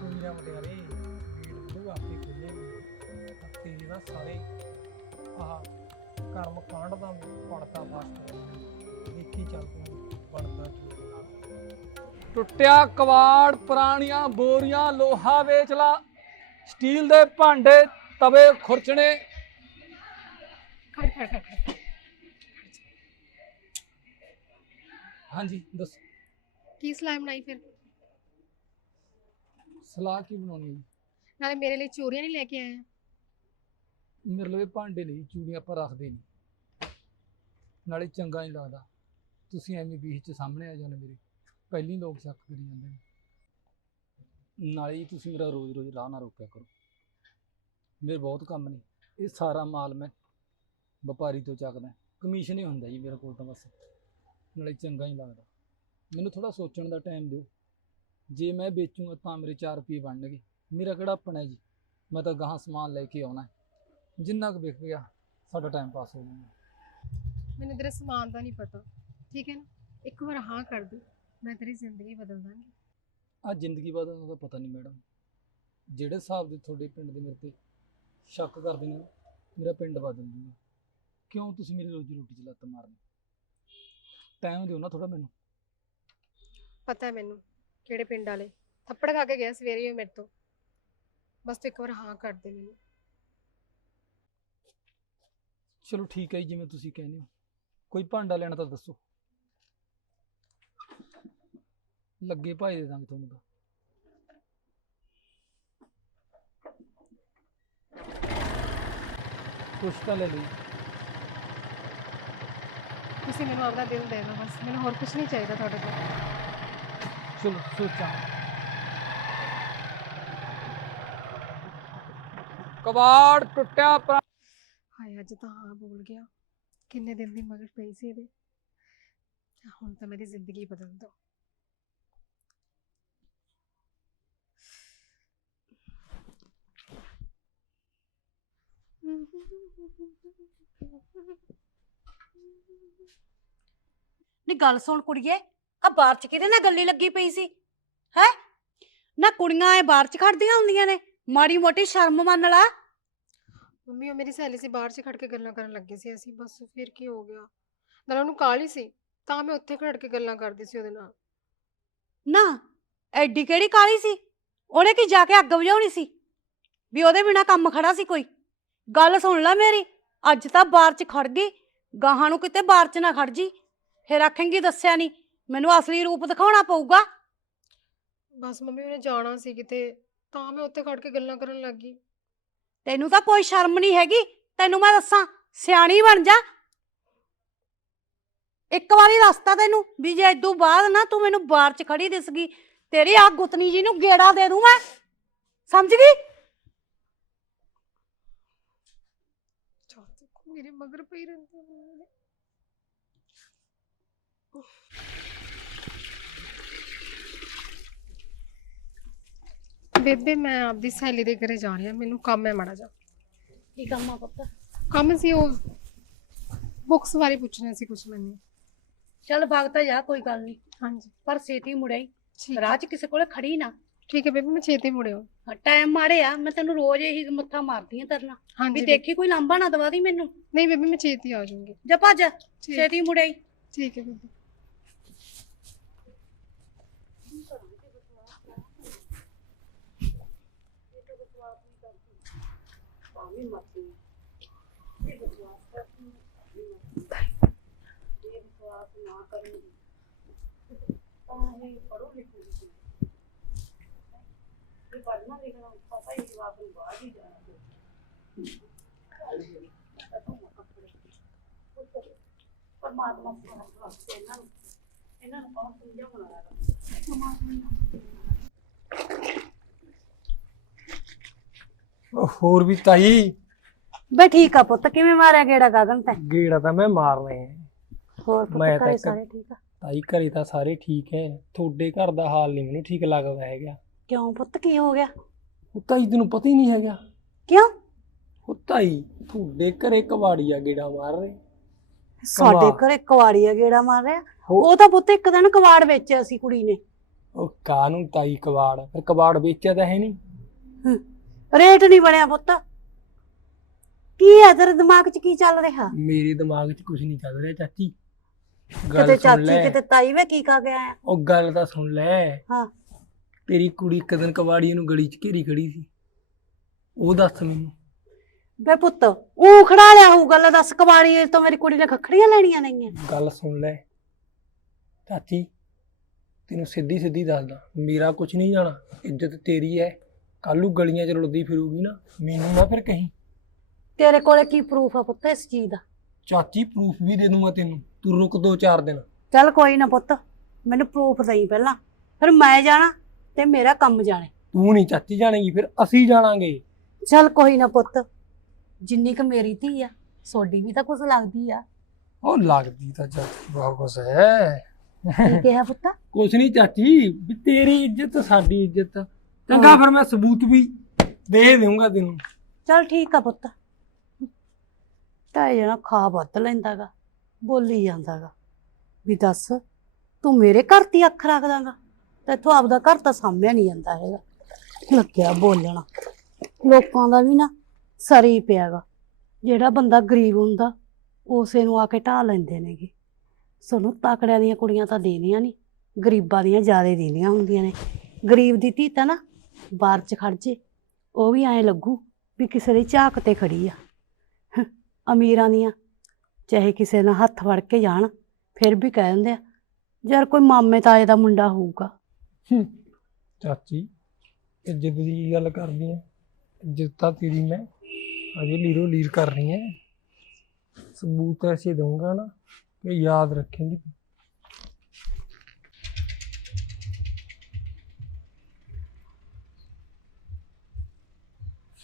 ਕੋਈ ਨਾ ਮਟਿਆਰੇ ਗੇਟ ਨੂੰ ਆਪੇ ਖੁੱਲੇ ਤੇ ਨਾ ਸਾਰੇ ਆਹ ਕਰਮ ਕਾਂਡ ਦਾ ਪੜਤਾ ਫਾਸਟ ਦੇਖੀ ਚੱਲ ਤੂੰ ਬਣਦਾ ਕੀ ਟੁੱਟਿਆ ਕਵਾੜ ਪੁਰਾਣੀਆਂ ਬੋਰੀਆਂ ਲੋਹਾ ਵੇਚ ਲਾ ਸਟੀਲ ਦੇ ਭਾਂਡੇ ਤਵੇ ਖੁਰਚਣੇ। ਹਾਂਜੀ ਦੱਸ। ਕੀ ਸਲਾਹ ਬਣਾਈ ਫਿਰ? ਸਲਾਹ ਕੀ ਬਣਾਉਣੀ ਹੈ ਨਾਲੇ ਮੇਰੇ ਲਈ ਚੋਰੀਆਂ ਨਹੀਂ ਲੈ ਕੇ ਆਇਆ ਮੇਰੇ ਲਈ ਭਾਂਡੇ ਲਈ ਚੂੜੀਆਂ ਆਪਾਂ ਰੱਖਦੇ ਨਹੀਂ। ਨਾਲੇ ਚੰਗਾ ਨਹੀਂ ਲੱਗਦਾ। ਤੁਸੀਂ ਐਵੇਂ ਬੀਚ ਚ ਸਾਹਮਣੇ ਆ ਜਾਂਦੇ ਮੇਰੇ। ਪਹਿਲੀ ਲੋਕ ਸ਼ੱਕ ਕਰੀ ਜਾਂਦੇ ਨੇ। ਨਾਲੇ ਜੀ ਤੁਸੀਂ ਮੇਰਾ ਰੋਜ਼ ਰੋਜ਼ ਰਾਹ ਨਾ ਰੋਕਿਆ ਕਰੋ। ਮੇਰੇ ਬਹੁਤ ਕੰਮ ਨੇ। ਇਹ ਸਾਰਾ ਮਾਲ ਮੈਂ ਵਪਾਰੀ ਤੋਂ ਚੱਕਦਾ। ਕਮਿਸ਼ਨ ਹੀ ਹੁੰਦਾ ਜੀ ਮੇਰੇ ਕੋਲ ਤਾਂ ਬਸ। ਨਾਲੇ ਚੰਗਾ ਹੀ ਲੱਗਦਾ। ਮੈਨੂੰ ਥੋੜਾ ਸੋਚਣ ਦਾ ਟਾਈਮ ਦਿਓ। ਜੇ ਮੈਂ ਵੇਚੂੰਗਾ ਤਾਂ ਮੇਰੇ 4 ਰੁਪਏ ਬਣਨਗੇ। ਮੇਰਾ ਕਿਹੜਾ ਆਪਣਾ ਜੀ? ਮੈਂ ਤਾਂ ਗਾਹਾਂ ਸਮਾਨ ਲੈ ਕੇ ਆਉਣਾ। ਹੈ। ਜਿੰਨਾ ਕੁ ਵਿਕ ਗਿਆ, ਸਾਡਾ ਟਾਈਮ ਪਾਸ ਹੋ ਜਾਊਗਾ। ਮੈਨੂੰ ਤੇਰੇ ਸਮਾਨ ਦਾ ਨਹੀਂ ਪਤਾ। ਠੀਕ ਹੈ ਨਾ? ਇੱਕ ਵਾਰ ਹਾਂ ਕਰ ਦੇ। ਮੈਂ ਤੇਰੀ ਜ਼ਿੰਦਗੀ ਬਦਲ ਦਾਂਗੀ। ਆ ਜ਼ਿੰਦਗੀ ਬਦਲਣ ਦਾ ਪਤਾ ਨਹੀਂ ਮੈਡਮ। ਜਿਹੜੇ ਹਿਸਾਬ ਦੇ ਤੁਹਾਡੇ ਪਿੰਡ ਦੇ ਮੇਰੇ ਤੇ ਸ਼ੱਕ ਕਰਦੇ ਨੇ ਮੇਰਾ ਪਿੰਡ ਬਦਲ ਜੂਗਾ ਕਿਉਂ ਤੁਸੀਂ ਮੇਰੀ ਰੋਜੀ ਰੋਟੀ 'ਚ ਲੱਤ ਮਾਰਨੀ ਟਾਈਮ ਦਿਓ ਨਾ ਥੋੜਾ ਮੈਨੂੰ। ਪਤਾ ਹੈ ਮੈਨੂੰ ਕਿਹੜੇ ਪਿੰਡ ਵਾਲੇ। ਥੱਪੜ ਖਾ ਕੇ ਗਿਆ ਸਵੇਰੇ ਹੀ ਮੇਰੇ ਤੋਂ। ਬਸ ਤੂੰ ਇੱਕ ਵਾਰ ਹਾਂ ਕਰ ਦੇ ਮੈਨੂੰ। ਚਲੋ ਠੀਕ ਹੈ ਜੀ ਜਿਵੇਂ ਤੁਸੀਂ ਕਹਿੰਦੇ ਹੋ। ਕੋਈ ਭਾਂਡਾ ਲੈਣਾ ਤਾਂ ਦੱਸੋ। ਲੱਗੇ ਭਾਈ ਦੇ ਦਾਂਗੇ ਤੁਹਾਨੂੰ ਤਾਂ। ਕੁਛ ਤਾਂ ਲੈ ਲਈ। ਤੁਸੀਂ ਮੈਨੂੰ ਆਪਣਾ ਦਿਲ ਦੇ ਦਿਓ ਬਸ ਮੈਨੂੰ ਹੋਰ ਕੁਝ ਨਹੀਂ ਚਾਹੀਦਾ ਤੁਹਾਡੇ ਤੋਂ ਚਲੋ ਸੋਚਾਂ। ਕਬਾੜ ਟੁੱਟਿਆ ਪਰ ਹਾਏ ਅੱਜ ਤਾਂ ਹਾਂ ਬੋਲ ਗਿਆ। ਕਿੰਨੇ ਦਿਨ ਦੀ ਮਗਰ ਪਈ ਸੀ ਇਹਦੇ। ਹੁਣ ਤਾਂ ਮੇਰੀ ਜ਼ਿੰਦਗੀ ਬਦਲ ਦੋ ਨੀ ਗੱਲ ਸੁਣ ਕੁੜੀਏ ਆ ਬਾਹਰ ਚ ਕਿਹਦੇ ਨਾਲ ਗੱਲੀ ਲੱਗੀ ਪਈ ਸੀ? ਹੈ? ਨਾ ਕੁੜੀਆਂ ਐ ਬਾਹਰ ਚ ਖੜਦੀਆਂ ਹੁੰਦੀਆਂ ਨੇ ਮਾੜੀ ਮੋਟੀ ਸ਼ਰਮ ਮੰਨ ਲਾ। ਮੰਮੀ ਉਹ ਮੇਰੀ ਸਹੇਲੀ ਸੀ ਬਾਹਰ 'ਚ ਖੜ ਕੇ ਗੱਲਾਂ ਕਰਨ ਲੱਗੇ ਸੀ ਅਸੀਂ ਬਸ ਫਿਰ ਕੀ ਹੋ ਗਿਆ? ਨਾਲ ਉਹਨੂੰ ਕਾਹਲੀ ਸੀ ਤਾਂ ਮੈਂ ਉੱਥੇ ਖੜ ਕੇ ਗੱਲਾਂ ਕਰਦੀ ਸੀ ਉਹਦੇ ਨਾਲ। ਨਾ ਐਡੀ ਕਿਹੜੀ ਕਾਲੀ ਸੀ? ਉਹਨੇ ਕੀ ਜਾ ਕੇ ਅੱਗ ਬੁਝਾਉਣੀ ਸੀ? ਵੀ ਉਹਦੇ ਬਿਨਾ ਕੰਮ ਖੜਾ ਸੀ ਕੋਈ? ਗੱਲ ਸੁਣ ਲੈ ਮੇਰੀ ਅੱਜ ਤਾਂ ਬਾਹਰ ਚ ਖੜ ਗਈ ਗਾਹਾਂ ਨੂੰ ਕਿਤੇ ਬਾਹਰ ਚ ਨਾ ਖੜ ਜੀ। ਫਿਰ ਆਖੇਂਗੀ ਦੱਸਿਆ ਨਹੀਂ ਮੈਨੂੰ ਅਸਲੀ ਰੂਪ ਦਿਖਾਉਣਾ ਪਊਗਾ। ਬਸ ਮੰਮੀ ਉਹਨੇ ਜਾਣਾ ਸੀ ਕਿਤੇ ਤਾਂ ਮੈਂ ਉੱਥੇ ਖੜ ਕੇ ਗੱਲਾਂ ਕਰਨ ਲੱਗ ਗਈ। ਤੈਨੂੰ ਤਾਂ ਕੋਈ ਸ਼ਰਮ ਨਹੀਂ ਹੈਗੀ ਤੈਨੂੰ ਮੈਂ ਦੱਸਾਂ ਸਿਆਣੀ ਬਣ ਜਾ। ਇੱਕ ਵਾਰੀ ਦੱਸਤਾ ਤੈਨੂੰ ਵੀ ਜੇ ਇਦੋਂ ਬਾਅਦ ਨਾ ਤੂੰ ਮੈਨੂੰ ਬਾਹਰ ਚ ਖੜੀ ਦਿਸ ਗਈ ਤੇਰੀ ਆ ਗੁੱਤਨੀ ਜੀ ਨੂੰ ਗੇੜਾ ਦੇ ਦੂੰ ਮੈਂ। ਸਮਝ ਗਈ ਚਾਹ ਦੇਖੋ ਮੇਰੇ ਮਗਰ ਪਈ ਰਹਿੰਦੀ ਹੈ ਮੰਮੀ ਨੇ। ਬੇਬੇ ਮੈਂ ਆਪਦੀ ਸਹੇਲੀ ਦੇ ਘਰੇ ਜਾ ਰਹੀ ਹਾਂ। ਮੈਨੂੰ ਕੰਮ ਹੈ ਮਾੜਾ ਜਾ ਕੀ ਕੰਮ ਆ ਪੁੱਤ? ਕੰਮ ਸੀ ਉਹ ਬੁੱਕਸ ਬਾਰੇ ਪੁੱਛਣਾ ਸੀ ਕੁਝ ਮੈਨੂੰ। ਚੱਲ ਭਗਤਾ ਜਾ ਕੋਈ ਗੱਲ ਨਹੀਂ ਹਾਂਜੀ। ਪਰ ਛੇਤੀ ਮੁੜਾਈ ਠੀਕ ਹੈ ਰਾਹ ਚ ਕਿਸੇ ਕੋਲੇ ਖੜੀ ਨਾ। ਠੀਕ ਹੈ ਬੇਬੇ ਮੈਂ ਛੇਤੀ ਮੁੜਿਓ ਟਾਈਮ ਮਾੜੇ ਆ ਮੈਂ ਤੈਨੂੰ ਰੋਜ਼ ਇਹੀ ਮੱਥਾ ਮਾਰਦੀ ਆ ਤਰਨਾ ਵੀ ਹਾਂਜੀ ਬੇਬੇ। ਦੇਖੀ ਕੋਈ ਲਾਂਬਾ ਨਾ ਦਵਾ ਦੀ ਮੈਨੂੰ। ਨਹੀਂ ਬੇਬੇ ਮੈਂ ਛੇਤੀ ਆ ਜਾਊਂਗੀ। ਜਾ ਭੱਜ ਠੀਕ। ਛੇਤੀ ਮੁੜਾਈ ਠੀਕ ਹੈ ਬੇਬੇ। ਪਰਮਾਤਮਾ ਇਹਨਾਂ ਨੂੰ ਇਹਨਾਂ ਨੂੰ ਕੌਣ ਸਮਝਾਉਣਾ ਹੋਰ ਵੀ ਤਾਈ? ਬਈ ਠੀਕ ਆ ਪੁੱਤ ਕਿਵੇਂ ਮਾਰਿਆ ਗੇੜਾ ਗਗਨ ਤੇ? ਗੇੜਾ ਤਾਂ ਮੈਂ ਮਾਰਨੇ ਆ। ਹੋਰ ਮੈਂ ਪੁੱਤ ਤਾਂ ਘਰੇ ਇੱਕ- ਸਾਰੇ ਠੀਕ ਆ? ਤਾਈ ਘਰੇ ਤਾਂ ਸਾਰੇ ਠੀਕ ਹੈ ਤੁਹਾਡੇ ਘਰ ਦਾ ਹਾਲ ਨਹੀਂ ਮੈਨੂੰ ਠੀਕ ਲੱਗਦਾ ਹੈਗਾ। ਕਿਉਂ ਪੁੱਤ ਕੀ ਹੋ ਗਿਆ? ਉਹ ਤਾਈ ਤੈਨੂੰ ਪਤਾ ਹੀ ਨਹੀਂ ਹੈਗਾ। ਕਿਉਂ? ਉਹ ਤਾਈ ਤੁਹਾਡੇ ਘਰੇ ਕਵਾੜੀਆ ਗੇੜਾ ਮਾਰ ਰਹੇ। ਸਾਡੇ। ਘਰੇ ਕਵਾੜੀਆ ਗੇੜਾ ਮਾਰ ਰਿਹਾ। ਉਹ ਤਾਂ ਪੁੱਤ ਇੱਕ ਦਿਨ ਕਵਾੜ ਵੇਚਿਆ ਸੀ ਕੁੜੀ ਨੇ। ਉਹ ਕਾਹਨੂੰ ਤਾਈ ਕਵਾੜ? ਫਿਰ ਕਵਾੜ ਵੇਚਿਆ ਤਾਂ ਹੈ ਨਹੀਂ। ਰੇਟ ਨਹੀਂ ਬਣਿਆ ਪੁੱਤ। ਕੀ ਹੈ ਤੇਰੇ ਦਿਮਾਗ 'ਚ ਕੀ ਚੱਲ ਰਿਹਾ? ਮੇਰੇ ਦਿਮਾਗ 'ਚ ਕੁਝ ਨਹੀਂ ਚੱਲ ਰਿਹਾ ਚਾਚੀ। ਕਿਤੇ ਚਾਚੀ ਕਿਤੇ ਤਾਈ ਵੇ ਕੀ ਕਾ ਗਿਆ ਉਹ ਗੱਲ ਤਾਂ ਸੁਣ ਲੈ। ਹਾਂ। ਤੇਰੀ ਕੁੜੀ ਇੱਕ ਦਿਨ ਕਵਾੜੀ ਨੂੰ ਗਲੀ 'ਚ ਘੇਰੀ ਖੜੀ ਸੀ। ਉਹ ਦੱਸ ਮੈਨੂੰ। ਬੇ ਪੁੱਤ ਉਹ ਖੜਾ ਲਿਆ ਹੋਊ ਗੱਲ ਦੱਸ ਕਵਾੜੀ ਤੋਂ ਮੇਰੀ ਕੁੜੀ ਨੇ ਖੱਖੜੀਆਂ ਲੈਣੀਆਂ ਨਹੀਂਆਂ ਗੱਲ ਸੁਣ ਲੈ। ਚਾਚੀ ਤੈਨੂੰ ਸਿੱਧੀ ਸਿੱਧੀ ਦੱਸਦਾ ਮੇਰਾ ਕੁਝ ਨਹੀਂ ਜਾਣਾ ਇੱਜ਼ਤ ਤੇਰੀ ਹੈ ਕੱਲੂ ਗਲੀਆਂ 'ਚ ਰੁਲਦੀ ਫਿਰੂਗੀ ਨਾ ਮੈਨੂੰ ਨਾ ਫਿਰ ਕਹੀਂ। ਤੇਰੇ ਕੋਲੇ ਕੀ ਪ੍ਰੂਫ ਆ ਪੁੱਤ ਇਸ ਚੀਜ਼ ਦਾ? ਚਾਚੀ ਪ੍ਰੂਫ ਵੀ ਦੇ ਦੂੰਗਾ ਤੈਨੂੰ ਤੂੰ ਰੁਕ ਦੋ ਚਾਰ ਦਿਨ। ਚੱਲ ਕੋਈ ਨਾ ਪੁੱਤ ਮੈਨੂੰ ਪ੍ਰੂਫ ਦੇਈ ਪਹਿਲਾਂ। ਫਿਰ ਮੈਂ ਜਾਣਾ ਤੇ ਮੇਰਾ ਕੰਮ ਜਾਣੇ। ਤੂੰ ਨਹੀਂ ਚਾਚੀ ਜਾਣੇਗੀ ਫਿਰ ਅਸੀਂ ਜਾਣਾਂਗੇ। ਚੱਲ ਕੋਈ ਨਾ ਪੁੱਤ ਜਿੰਨੀ ਕੁ ਮੇਰੀ ਧੀ ਆ ਸੋਡੀ ਵੀ ਤਾਂ ਕੁਝ ਲੱਗਦੀ ਆ। ਉਹ ਲੱਗਦੀ ਤਾਂ ਚਾਚੀ ਬਹੁਤ ਕੁਛ ਹੈ। ਕੀ ਕਿਹਾ ਪੁੱਤ? ਕੁਛ ਨਹੀਂ ਚਾਚੀ ਵੀ ਤੇਰੀ ਇੱਜ਼ਤ ਸਾਡੀ ਇੱਜ਼ਤ। ਚੰਗਾ ਫਿਰ ਮੈਂ ਸਬੂਤ ਵੀ ਦੇ ਦੇਵਾਂਗਾ ਤੈਨੂੰ। ਚੱਲ ਠੀਕ ਆ ਪੁੱਤ। ਤਾਂ ਇਹ ਜਣਾ ਖਾ ਵੱਧ ਲੈਂਦਾਗਾ ਬੋਲੀ ਜਾਂਦਾਗਾ। ਵੀ ਦੱਸ ਤੂੰ ਮੇਰੇ ਘਰ ਤੇ ਅੱਖ ਰੱਖਦਾਗਾ? ਤਾਂ ਇੱਥੋਂ ਆਪਦਾ ਘਰ ਤਾਂ ਸਾਂਭਿਆ ਨਹੀਂ ਜਾਂਦਾ ਹੈਗਾ। ਲੱਗਿਆ ਬੋਲਣਾ। ਲੋਕਾਂ ਦਾ ਵੀ ਨਾ ਸਰੀ ਪਿਆਗਾ ਜਿਹੜਾ ਬੰਦਾ ਗਰੀਬ ਹੁੰਦਾ ਉਸੇ ਨੂੰ ਆ ਕੇ ਢਾ ਲੈਂਦੇ ਨੇਗੇ। ਸਾਨੂੰ ਤਾਕੜਿਆਂ ਦੀਆਂ ਕੁੜੀਆਂ ਤਾਂ ਦੇਣੀਆਂ ਨਹੀਂ ਗਰੀਬਾਂ ਦੀਆਂ ਜ਼ਿਆਦਾ ਦੇਣੀਆਂ ਹੁੰਦੀਆਂ ਨੇ। ਗਰੀਬ ਦੀ ਧੀ ਤਾਂ ਨਾ ਬਾਹਰ ਚ ਖੜ ਜੇ ਉਹ ਵੀ ਐਂ ਲੱਗੂ ਵੀ ਕਿਸੇ ਦੀ ਝਾਕ ਤੇ ਖੜੀ ਆ। ਹੰ, ਅਮੀਰਾਂ ਦੀਆਂ ਚਾਹੇ ਕਿਸੇ ਨਾਲ ਹੱਥ ਫੜ ਕੇ ਜਾਣ ਫਿਰ ਵੀ ਕਹਿ ਦਿੰਦੇ ਆ ਯਾਰ ਕੋਈ ਮਾਮੇ ਤਾਏ ਦਾ ਮੁੰਡਾ ਹੋਊਗਾ। ਚਾਚੀ ਇੱਜ਼ਤ ਦੀ ਗੱਲ ਕਰਦੀ ਹੈ ਇੱਜ਼ਤ ਤਾਂ ਤੇਰੀ ਮੈਂ ਅਜੇ ਲੀਰੋ ਲੀਰ ਕਰ ਰਹੀ ਹੈ ਸਬੂਤ ਐਸੇ ਦਊਂਗਾ ਨਾ ਕਿ ਯਾਦ ਰੱਖੇਂਗੀ ਤੂੰ।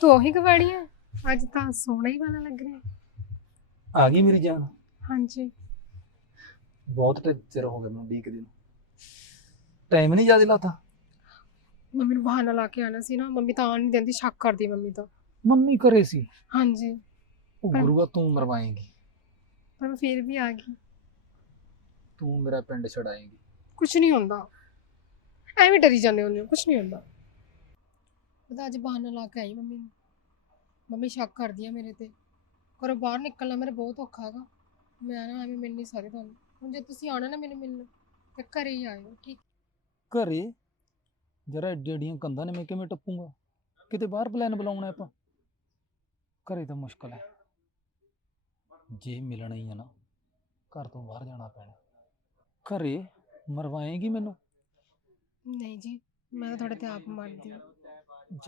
ਤੂੰ ਉਹੀ ਕਵਾੜੀ ਹੈ ਅੱਜ ਤਾਂ ਸੋਹਣਾ ਹੀ ਵਾਲਾ ਲੱਗ ਰਿਹਾ। ਆ ਗਈ ਮੇਰੀ ਜਾਨ। ਹਾਂਜੀ। ਬਹੁਤ ਤੇ ਚਿਰ ਹੋ ਗਿਆ ਮੈਨੂੰ ਉਡੀਕਦੇ ਨੂੰ। ਟਾਈਮ ਨਹੀਂ ਜ਼ਿਆਦਾ ਲਾਤਾ ਮੰਮੀ ਨੂੰ ਬਹਾਨਾ ਲਾ ਕੇ ਆਣਾ ਸੀ ਨਾ ਮੰਮੀ ਤਾਂ ਨਹੀਂ ਦਿੰਦੀ ਸ਼ੱਕ ਕਰਦੀ ਮੰਮੀ ਤਾਂ। ਮੰਮੀ ਘਰੇ ਸੀ। ਹਾਂਜੀ। ਉਹ ਪਰ- ਗੁਰੂਆ ਤੂੰ ਮਰਵਾਏਂਗੀ। ਪਰ ਮੈਂ ਫਿਰ ਵੀ ਆ ਗਈ। ਤੂੰ ਮੇਰਾ ਪਿੰਡ ਛਡਾਏਂਗੀ। ਕੁਝ ਨਹੀਂ ਹੁੰਦਾ। ਐਵੇਂ ਡਰੀ ਜਾਂਦੇ ਹੁੰਦੇ ਹੋ ਕੁਝ ਨਹੀਂ ਹੁੰਦਾ। ਮੈਂ ਤਾਂ ਅੱਜ ਬਹਾਨਾ ਲਾ ਕੇ ਆਈ ਮੰਮੀ ਨੂੰ। ਮੰਮੀ ਸ਼ੱਕ ਕਰਦੀ ਆ ਮੇਰੇ ਤੇ। ਘਰੋਂ ਬਾਹਰ ਨਿਕਲਣਾ ਮੇਰੇ ਬਹੁਤ ਔਖਾ ਹੈਗਾ। ਮੈਂ ਨਾ ਐਵੇਂ ਮਿਲ ਨਹੀਂ ਸਕਦੀ ਤੁਹਾਨੂੰ। ਹੁਣ ਜੇ ਤੁਸੀਂ ਆਉਣਾ ਨਾ ਮੈਨੂੰ ਮਿਲਣ ਤੇ ਘਰੇ ਹੀ ਆਇਓ ਠੀਕ ਘਰੇ ਜਰਾ ਏਡੀਆਂ ਕੰਧਾਂ ਨੇ ਮੈਂ ਕਿਵੇਂ ਟੱਪੂਗਾ? ਕਿਤੇ ਬਾਹਰ ਪਲਾਨ ਬੁਲਾਉਣਾ ਆਪਾਂ? ਘਰੇ ਤਾਂ ਮੁਸ਼ਕਲ ਹੈ। ਜੇ ਮਿਲਣਾ ਹੀ ਨਾ ਘਰ ਤੋਂ ਬਾਹਰ ਜਾਣਾ ਪੈਣਾ। ਘਰੇ ਮਰਵਾਏਗੀ ਮੈਨੂੰ? ਨਹੀਂ ਜੀ ਮੈਂ ਤਾਂ ਤੁਹਾਡੇ ਤੇ ਆਪ ਮਰਦੀ ਹਾਂ।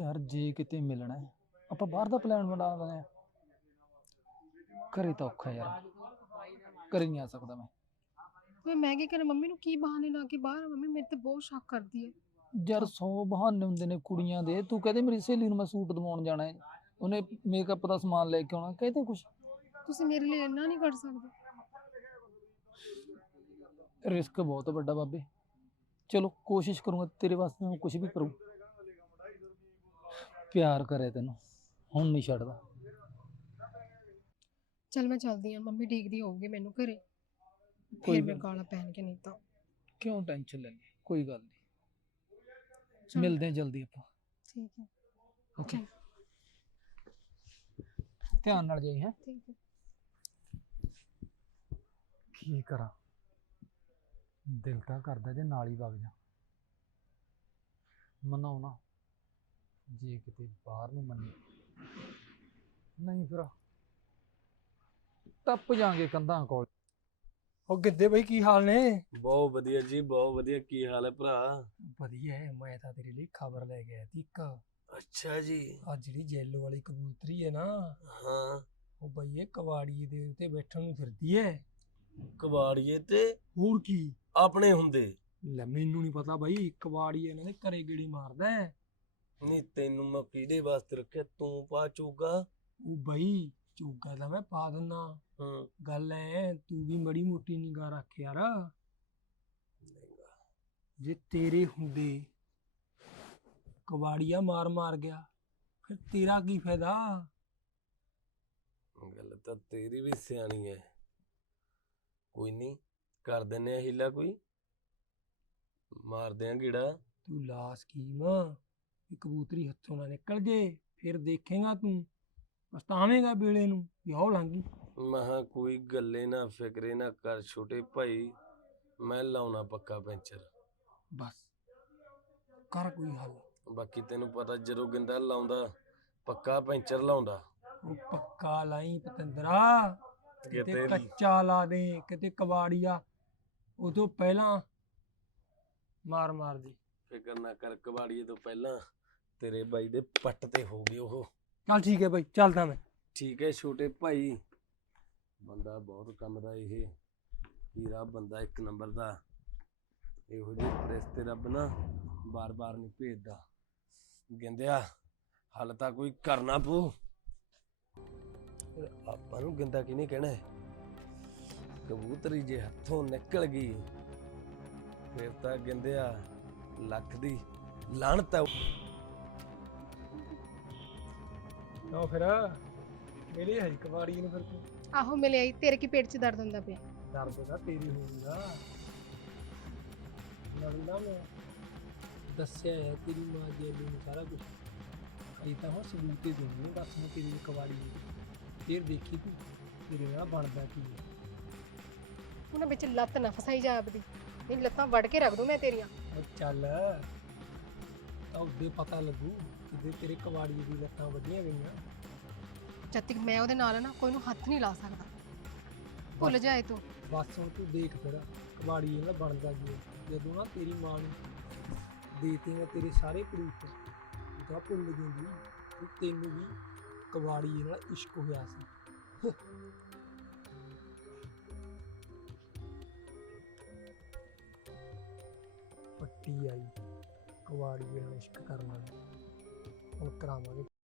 ਯਾਰ ਜੇ ਕਿਤੇ ਮਿਲਣਾ ਹੈ, ਆਪਾਂ ਬਾਹਰ ਦਾ ਪਲਾਨ ਬਣਾ ਲੈਂਦੇ ਆ ਘਰੇ ਤਾਂ ਔਖਾ ਯਾਰ। ਘਰੇ ਨਹੀਂ ਆ ਸਕਦਾ ਮੈਂ। ਤੇ ਮੈਂ ਕੀ ਕਰਾਂ? ਮੰਮੀ ਨੂੰ ਕੀ ਬਹਾਨੇ ਲਾ ਕੇ ਬਾਹਰ ਆ? ਮੰਮੀ ਮੇਰੇ ਤੇ ਬਹੁਤ ਸ਼ੱਕ ਕਰਦੀ ਹੈ। ਯਾਰ 100 ਬਹਾਨੇ ਹੁੰਦੇ ਨੇ ਕੁੜੀਆਂ ਦੇ। ਤੂੰ ਕਹਦੇ ਮੇਰੀ ਸਹੇਲੀ ਨੂੰ ਮੈਂ ਸੂਟ ਦਿਵਾਉਣ ਜਾਣਾ ਹੈ? ਉਹਨੇ ਮੇਕਅਪ ਦਾ ਸਮਾਨ ਲੈ ਕੇ ਆਉਣਾ। ਕਹਦੇ ਕੁਛ? ਤੁਸੀਂ ਮੇਰੇ ਲਈ ਇੰਨਾ ਨਹੀਂ ਕਰ ਸਕਦੇ। ਰਿਸਕ ਬਹੁਤ ਵੱਡਾ ਬਾਬੇ। ਚਲੋ ਕੋਸ਼ਿਸ਼ ਕਰੂੰਗਾ ਤੇਰੇ ਵਾਸਤੇ ਮੈਂ ਕੁਝ ਵੀ ਕਰੂੰ। ਪਿਆਰ ਕਰੇ ਤੈਨੂੰ। ਹੁਣ ਨਹੀਂ ਛੱਡਦਾ। ਚਲ ਮੈਂ ਚੱਲਦੀ ਹਾਂ। ਮੰਮੀ ਡੀਕਦੀ ਹੋਊਗੀ ਮੈਨੂੰ ਘਰੇ। ਕੋਈ ਫਿਰ ਗੱਲ- ਕਾਲਾ ਪਹਿਨ ਕੇ ਨਹੀਂ ਤਾਂ। ਕਿਉਂ ਟੈਨਸ਼ਨ ਲੈਣੀ ਕੋਈ ਗੱਲ ਨਹੀਂ। ਚਲੋ, ਮਿਲਦੇ ਹਾਂ ਜਲਦੀ ਆਪਾਂ। ਠੀਕ ਹੈ। ਓਕੇ ਧਿਆਨ ਨਾਲ ਜਾਈ ਹੈ? ਠੀਕ ਹੈ। ਕੀ ਕਰਾਂ? ਦਿਲ ਤਾਂ ਕਰਦਾ ਜੇ ਨਾਲ ਹੀ ਵਗ ਜਾ। ਮਨਾਉਣਾ। ਜੇ ਕਿਤੇ ਬਾਹਰ ਨੂੰ ਮੰਨੀ। ਨਹੀਂ ਫਿਰ। ਟੱਪ ਜਾਾਂਗੇ ਕੰਧਾਂ ਕੋਲ। ਉਹ ਗਿੱਦੇ ਬਈ ਕੀ ਹਾਲ ਨੇ? ਬਹੁਤ ਵਧੀਆ ਜੀ ਬਹੁਤ ਵਧੀਆ। ਕੀ ਹਾਲ ਹੈ ਭਰਾ? ਵਧੀਆ ਹੈ ਮੈਂ ਤਾਂ ਤੇਰੇ ਲਈ ਖਬਰ ਲੈ ਕੇ ਆਇਆ ਸੀ ਇੱਕ। ਅੱਛਾ ਜੀ। ਆ ਜਿਹੜੀ ਜੈਲੋ ਵਾਲੀ ਕਬੂਤਰੀ ਹੈ ਨਾ ਹਾਂ। ਉਹ ਬਈ ਇਹ ਕਵਾੜੀ ਦੇ ਉੱਤੇ ਬੈਠਣ ਨੂੰ ਫਿਰਦੀ ਹੈ। ਕਬਾੜੀਏ ਤੇ ਹੋਰ ਕੀ? ਆਪਣੇ ਹੁੰਦੇ। ਲੈ ਮੈਨੂੰ ਨਹੀਂ ਪਤਾ ਬਈ ਕਵਾੜੀ ਇਹਨਾਂ ਦੇ ਘਰੇ ਗੇੜੀ ਮਾਰਦਾ ਹੈ। ਨਹੀਂ ਤੈਨੂੰ ਮੈਂ ਕਿਹਦੇ ਵਾਸਤੇ ਰੱਖਿਆ? ਤੂੰ ਪਾ ਚੂਗਾ। ਉਹ ਬਈ ਚੋਗਾ ਤਾਂ ਮੈਂ ਪਾ ਦਿੰਨਾ ਹਾਂ ਗੱਲ ਐ ਤੂੰ ਵੀ ਮੜੀ ਮੋਟੀ ਨਿਗਾਹ ਰੱਖ ਯਾਰ। ਜੇ ਤੇਰੇ ਹੁੰਦੇ ਕਵਾੜੀਆ ਮਾਰ ਮਾਰ ਗਿਆ ਫਿਰ ਤੇਰਾ ਕੀ ਫਾਇਦਾ? ਗੱਲ ਤਾਂ ਤੇਰੀ ਵੀ ਸਿਆਣੀ ਹੈ ਕੋਈ ਨਹੀਂ ਕਰ ਦਿੰਨੇ ਆ ਹੀਲਾ ਕੋਈ। ਮਾਰਦੇ ਆ ਕੀੜਾ ਤੂੰ ਲਾ ਸਕੀਮ ਵੀ ਕਬੂਤਰੀ ਹੱਥੋਂ ਨਾ ਨਿਕਲ ਜੇ ਫਿਰ ਦੇਖੇਗਾ ਤੂੰ। ਪਛਤਾਵੇਂਗਾ ਵੇਲੇ ਨੂੰ ਆਹ ਲੰਗੀ ਮਹਾ ਕੋਈ ਗੱਲੇ ਨਾ ਫਿਕਰੇ ਨਾ ਕਰ ਛੋਟੇ ਭਾਈ ਮੈਂ ਲਾਉਣਾ ਪੱਕਾ ਪੈਂਚਰ। ਬਸ ਕਰ ਕੋਈ ਹੱਲ। ਬਾਕੀ ਤੈਨੂੰ ਪਤਾ ਜਦੋਂ ਗਿੰਦਾ ਲਾਉਂਦਾ ਪੱਕਾ ਪੈਂਚਰ ਲਾਉਂਦਾ। ਉਹ ਪੱਕਾ ਲਾਈ ਪਤੰਦਰਾ ਕਿਤੇ ਕਿਤੇ ਕੱਚਾ ਲਾ ਦੇ ਕਿਤੇ ਕਬਾੜੀਆ ਉਹ ਤੋਂ ਪਹਿਲਾਂ ਮਾਰ ਮਾਰ ਜੀ ਫਿਕਰ ਨਾ ਕਰ ਕਬਾੜੀਏ ਤੋਂ ਪਹਿਲਾਂ ਤੇਰੇ ਬਾਈ ਦੇ ਪੱਟ ਤੇ ਹੋ ਗਏ ਉਹ। ਚੱਲ ਠੀਕ ਹੈ ਬਾਈ ਚੱਲਦਾ ਮੈਂ। ਠੀਕ ਹੈ ਛੋਟੇ ਭਾਈ ਬੰਦਾ ਬਹੁਤ ਕੰਮ ਦਾ ਇਹ ਹੀਰਾ ਬੰਦਾ ਇੱਕ ਨੰਬਰ ਦਾ। ਇਹੋ ਜਿਹੇ ਰਿਸ਼ਤੇ ਰੱਬ ਨਾ ਬਾਰ-ਬਾਰ ਨਹੀਂ ਭੇਜਦਾ। ਗਿੰਦਿਆ ਹਲ ਤਾਂ ਕੋਈ ਕਰਨਾ ਪਊ। ਆਪਾਂ ਨੂੰ ਗਿੰਦਾ ਕਿਹਨੇ ਕਹਿਣਾ। ਹੈ ਕਬੂਤਰੀ ਜੇ ਹੱਥੋਂ ਨਿਕਲ ਗਈ, ਫਿਰ ਤਾਂ ਗਿੰਦਿਆ ਲੱਖ ਦੀ ਲਾਹਣਤ ਹੈ ਨਾ ਫਿਰ ਮੇਰੀ ਹੈ ਕਬਾੜੀ ਨੂੰ ਫਿਰ ਤੂੰ। ਆਹੋ ਮਿਲਿਆ ਈ ਤੇਰੇ ਕੀ ਪੇਟ 'ਚ ਦਰਦ ਹੁੰਦਾ ਪਿਆ? ਦਰਦ ਦਾ ਤੇਰੀ ਹੋਊਗੀ ਨਾ। ਨਵੀਂ ਨਾ ਮੈਂ ਦੱਸਿਆ ਹੈ ਤੇਰੀ ਮਾਂ ਜੀ ਨੂੰ ਸਾਰਾ ਕੁਝ ਅਈ ਤਾਂ ਹੋ ਸਬੂਤ ਹੀ ਦੇਣੀ ਦੱਸ ਮੈਂ ਤੇਰੀ ਕਬਾੜੀ ਹੈ। ਫਿਰ ਦੇਖੀ ਤੂੰ ਤੇਰੇ ਨਾਲ ਬਣਦਾ ਕੀ ਹੈ ਉਹਨਾਂ ਵਿੱਚ ਲੱਤ ਨਾ ਫਸਾਈ ਜਾ ਆਪਦੀ। ਨਹੀਂ ਲੱਤਾਂ ਵੜ ਕੇ ਰੱਖ ਦੂੰ ਮੈਂ ਤੇਰੀਆਂ। ਉਹ ਚੱਲ ਤਾਂ ਉਹਦੇ ਪਤਾ ਲੱਗੂ ਕਿਤੇ ਤੇਰੇ ਕਬਾੜੀ ਦੀ ਲੱਤਾਂ ਵੱਡੀਆਂ ਗਈਆਂ। ਜਦ ਤੱਕ ਮੈਂ ਉਹਦੇ ਨਾਲ ਆ ਨਾ ਕੋਈ ਨੂੰ ਹੱਥ ਨਹੀਂ ਲਾ ਸਕਦਾ। ਭੁੱਲ ਜਾਏ ਤੂੰ। ਬਸ ਹੁਣ ਤੂੰ ਦੇਖ ਫਿਰ ਕਬਾੜੀ ਇਹਨਾਂ ਬਣਦਾ ਕੀ ਹੈ? ਜਦੋਂ ਨਾ ਤੇਰੀ ਮਾਂ ਨੂੰ ਦੇਤੇ ਮੈਂ ਤੇਰੇ ਸਾਰੇ ਪ੍ਰੂਫ ਤੂੰ ਤਾਂ ਭੁੱਲ ਜਾਂਦੀ ਕਿ ਤੈਨੂੰ ਵੀ ਕਬਾੜੀ ਨਾਲ ਇਸ਼ਕ ਹੋਇਆ ਸੀ। ਪੱਟੀ ਆਈ ਕਬਾੜੀ ਨਾਲ ਇਸ਼ਕ ਕਰਨ ਵਾਲੀ। ਹੁਣ ਕਰਾਵਾਂਗੇ